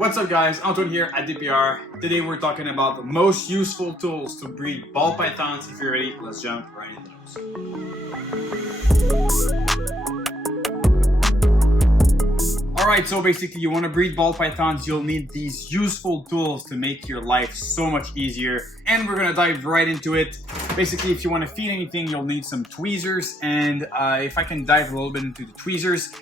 What's up guys, Anton here at DPR. Today we're talking about the most useful tools to breed ball pythons. If you're ready, let's jump right into those. Alright, so basically you want to breed ball pythons, you'll need these useful tools to make your life so much easier. And we're going to dive right into it. Basically, if you want to feed anything, you'll need some tweezers. And if I can dive a little bit into the tweezers,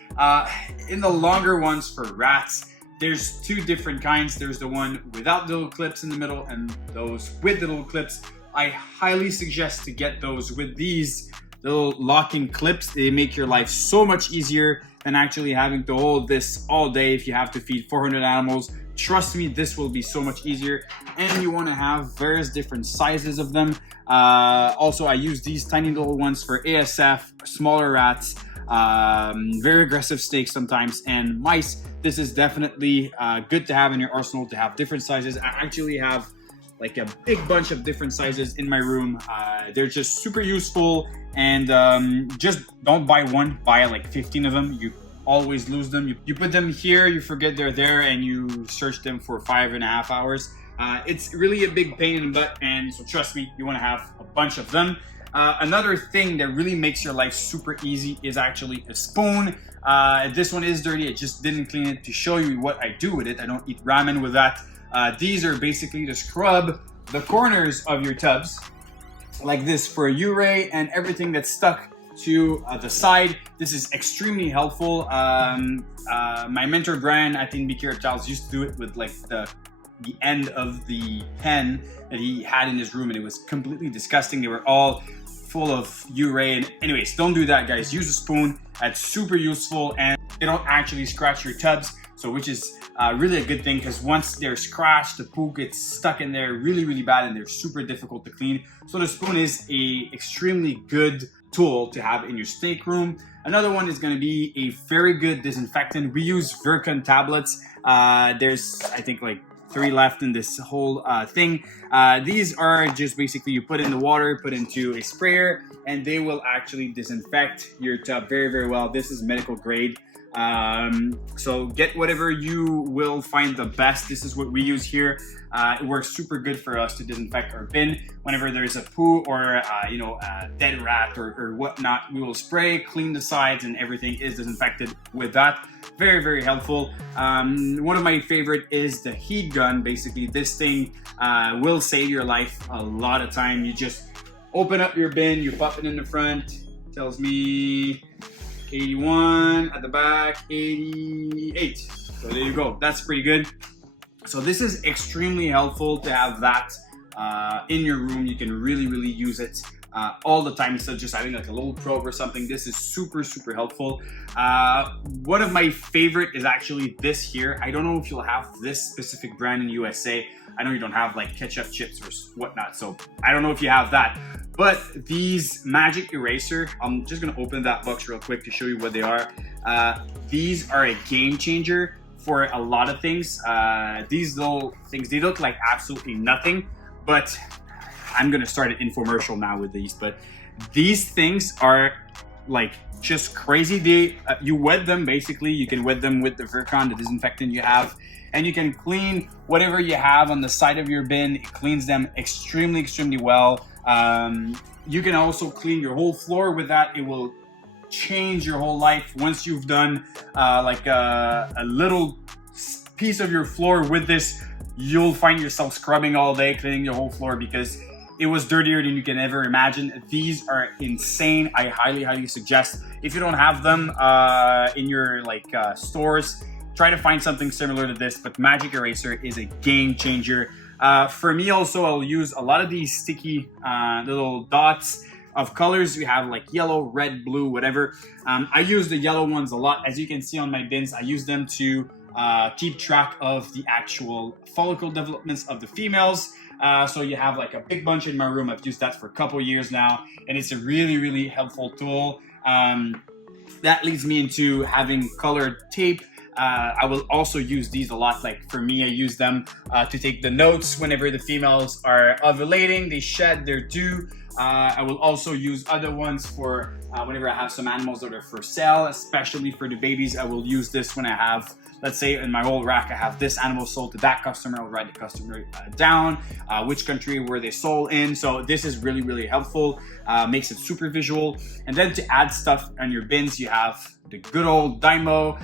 in the longer ones for rats, there's two different kinds. There's the one without the little clips in the middle and those with the little clips. I highly suggest to get those with these little locking clips. They make your life so much easier than actually having to hold this all day if you have to feed 400 animals. Trust me, this will be so much easier. And you want to have various different sizes of them. Also, I use these tiny little ones for ASF, smaller rats, very aggressive snakes sometimes, and mice. This is definitely good to have in your arsenal, to have different sizes. I actually have like a big bunch of different sizes in my room. They're just super useful, and just don't buy one, buy like 15 of them. You always lose them. You put them here, you forget they're there, and you search them for 5.5 hours. It's really a big pain in the butt, and so trust me, you want to have a bunch of them. Another thing that really makes your life super easy is actually a spoon. This one is dirty. I just didn't clean it to show you what I do with it. I don't eat ramen with that. These are basically to scrub the corners of your tubs like this for urée and everything that's stuck to the side. This is extremely helpful. My mentor Brian at NBK Reptiles used to do it with like the end of the pen that he had in his room, and it was completely disgusting. They were all full of urée. And anyways, don't do that, guys. Use a spoon. That's super useful, and they don't actually scratch your tubs, so which is really a good thing, because once they're scratched, the poo gets stuck in there really bad, and they're super difficult to clean. So the spoon is a extremely good tool to have in your snake room. Another one is going to be a very good disinfectant. We use Virkon tablets. There's, I think, like 3 left in this whole thing. These are just basically you put in the water, put into a sprayer, and they will actually disinfect your tub very well. This is medical grade. So get whatever you will find the best. This is what we use here. It works super good for us to disinfect our bin. Whenever there's a poo or a dead rat or whatnot, we will spray, clean the sides, and everything is disinfected with that. Very helpful. One of my favorite is the heat gun. Basically, this thing will save your life a lot of time. You just open up your bin, you pop it in the front. It tells me 81 at the back, 88. So there you go. That's pretty good. So this is extremely helpful to have that in your room. You can really use it all the time instead of just having like a little probe or something. This is super helpful. One of my favorite is actually this here. I don't know if you'll have this specific brand in USA. I know you don't have like ketchup chips or whatnot, so I don't know if you have that. But these magic eraser, I'm just gonna open that box real quick to show you what they are. These are a game changer for a lot of things. These little things, they look like absolutely nothing, but I'm gonna start an infomercial now with these. But these things are like just crazy. You wet them, basically. You can wet them with the Virkon, the disinfectant you have, and you can clean whatever you have on the side of your bin. It cleans them extremely well. You can also clean your whole floor with that. It will change your whole life once you've done like a little piece of your floor with this. You'll find yourself scrubbing all day, cleaning your whole floor, because it was dirtier than you can ever imagine. These are insane. I highly suggest, if you don't have them in your stores, try to find something similar to this. But Magic Eraser is a game changer. For me also, I'll use a lot of these sticky little dots of colors. We have like yellow, red, blue, whatever. I use the yellow ones a lot. As you can see on my bins, I use them to keep track of the actual follicle developments of the females. So you have like a big bunch in my room. I've used that for a couple years now, and it's a really helpful tool. That leads me into having colored tape. I will also use these a lot. Like for me, I use them to take the notes whenever the females are ovulating, they shed their dew. I will also use other ones for whenever I have some animals that are for sale, especially for the babies. I will use this when I have, let's say in my whole rack, I have this animal sold to that customer. I'll write the customer down, which country were they sold in. So this is really, really helpful. Makes it super visual. And then to add stuff on your bins, you have the good old Dimo.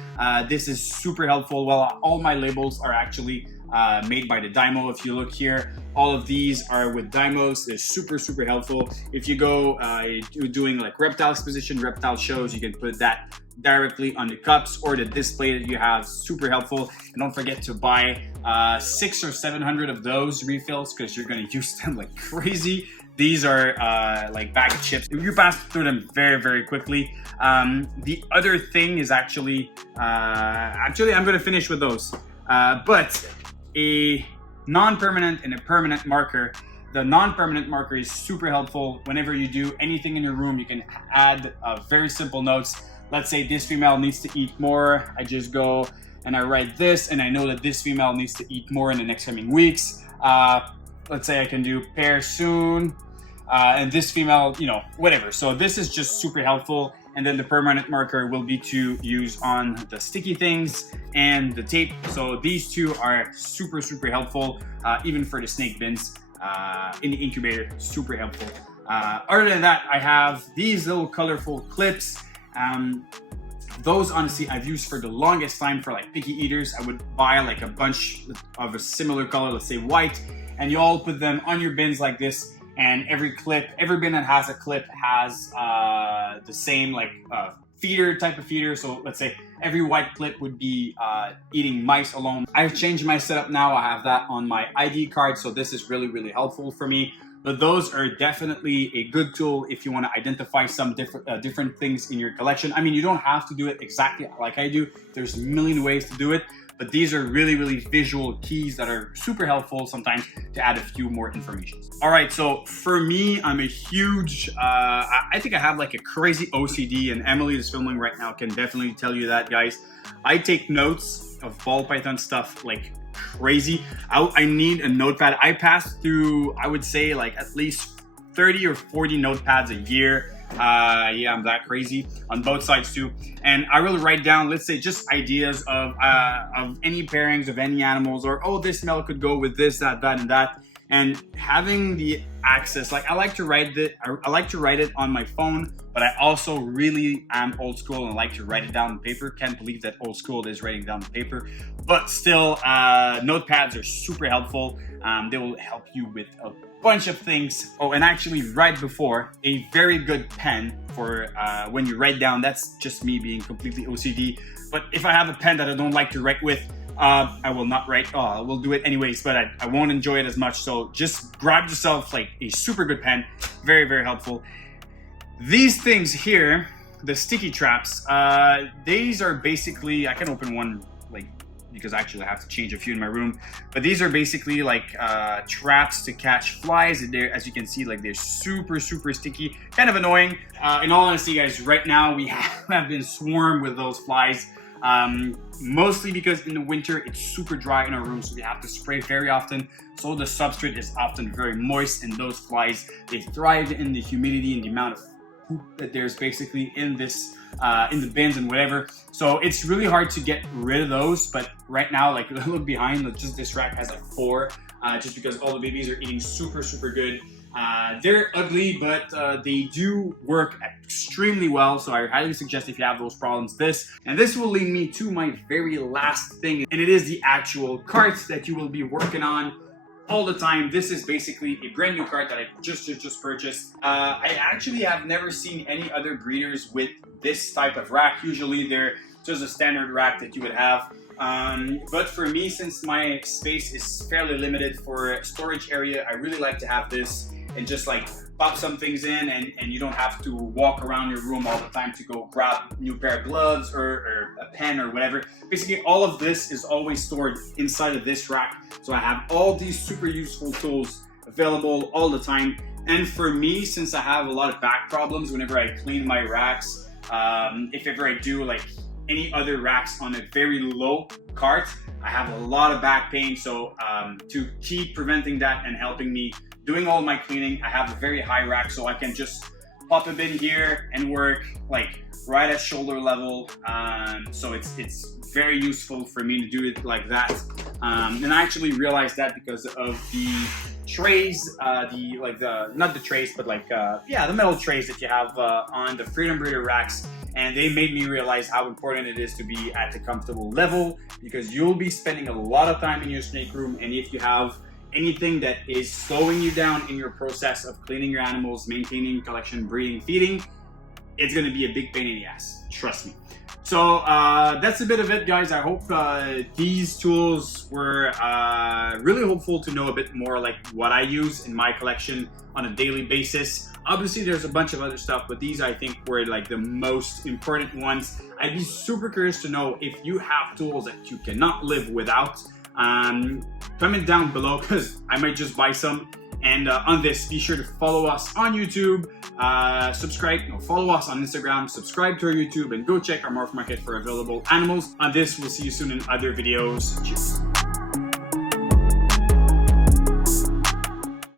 This is super helpful. Well, all my labels are actually made by the Dimo. If you look here, all of these are with Dimos. They're super, super helpful. If you go doing like reptile exposition, reptile shows, you can put that directly on the cups or the display that you have. Super helpful. And don't forget to buy 600 or 700 of those refills because you're going to use them like crazy. These are like bag of chips. You pass through them very, very quickly. The other thing is actually I'm going to finish with those. But a non-permanent and a permanent marker. The non-permanent marker is super helpful. Whenever you do anything in your room, you can add very simple notes. Let's say this female needs to eat more. I just go and I write this, and I know that this female needs to eat more in the next coming weeks. Let's say I can do pair soon, and this female, you know, whatever. So this is just super helpful. And then the permanent marker will be to use on the sticky things and the tape. So these two are super, super helpful, even for the snake bins in the incubator, super helpful. Other than that, I have these little colorful clips. Those honestly I've used for the longest time for like picky eaters. I would buy like a bunch of a similar color, let's say white, and you all put them on your bins like this. And every bin that has a clip has the same like feeder type of feeder. So let's say every white clip would be eating mice alone. I've changed my setup now. I have that on my ID card. So this is really, really helpful for me. But those are definitely a good tool if you want to identify some different things in your collection. I mean, you don't have to do it exactly like I do. There's a million ways to do it. But these are really, really visual keys that are super helpful sometimes to add a few more information. All right, so for me, I'm a huge, I think I have like a crazy OCD, and Emily is filming right now, can definitely tell you that, guys. I take notes of ball python stuff like crazy. I need a notepad. I pass through, I would say like at least 30 or 40 notepads a year. Yeah, I'm that crazy on both sides too. And I really write down, let's say, just ideas of any pairings of any animals, or oh, this male could go with this, that, and that. And having the access, like I like to write it on my phone, but I also really am old school and like to write it down on paper. Can't believe that old school is writing down on paper, but still, notepads are super helpful. They will help you with a bunch of things. Oh, and actually right before, a very good pen for when you write down. That's just me being completely OCD. But if I have a pen that I don't like to write with, I will not write. I will do it anyways, but I won't enjoy it as much. So just grab yourself like a super good pen. Very, very helpful. These things here, the sticky traps, these are basically, I can open one like, because actually I have to change a few in my room, but these are basically like traps to catch flies. They're, as you can see, like they're super, super sticky, kind of annoying. In all honesty, guys, right now we have been swarmed with those flies. Mostly because in the winter it's super dry in our room, so we have to spray very often. So the substrate is often very moist, and those flies, they thrive in the humidity and the amount of poop that there's basically in this in the bins and whatever. So it's really hard to get rid of those. But right now, like look behind, just this rack has like 4, just because all the babies are eating super, super good. They're ugly, but they do work extremely well. So I highly suggest, if you have those problems, this. And this will lead me to my very last thing, and it is the actual cart that you will be working on all the time. This is basically a brand new cart that I just purchased. I actually have never seen any other breeders with this type of rack. Usually they're just a standard rack that you would have. But for me, since my space is fairly limited for storage area, I really like to have this and just like pop some things in, and you don't have to walk around your room all the time to go grab a new pair of gloves or a pen or whatever. Basically, all of this is always stored inside of this rack. So I have all these super useful tools available all the time. And for me, since I have a lot of back problems whenever I clean my racks, if ever I do like any other racks on a very low cart, I have a lot of back pain. So to keep preventing that and helping me doing all my cleaning. I have a very high rack, so I can just pop a bin here and work like right at shoulder level. So it's very useful for me to do it like that. And I actually realized that because of the trays, not the trays, but the metal trays that you have on the Freedom Breeder racks. And they made me realize how important it is to be at a comfortable level, because you'll be spending a lot of time in your snake room, and if you have anything that is slowing you down in your process of cleaning your animals, maintaining collection, breeding, feeding, it's going to be a big pain in the ass, trust me. So that's a bit of it, guys. I hope these tools were really helpful to know a bit more like what I use in my collection on a daily basis. Obviously there's a bunch of other stuff, but these I think were like the most important ones. I'd be super curious to know if you have tools that you cannot live without. Comment down below, because I might just buy some. And on this, be sure to follow us on YouTube, follow us on Instagram, subscribe to our YouTube, and go check our Morph Market for available animals. On this, we'll see you soon in other videos. Cheers.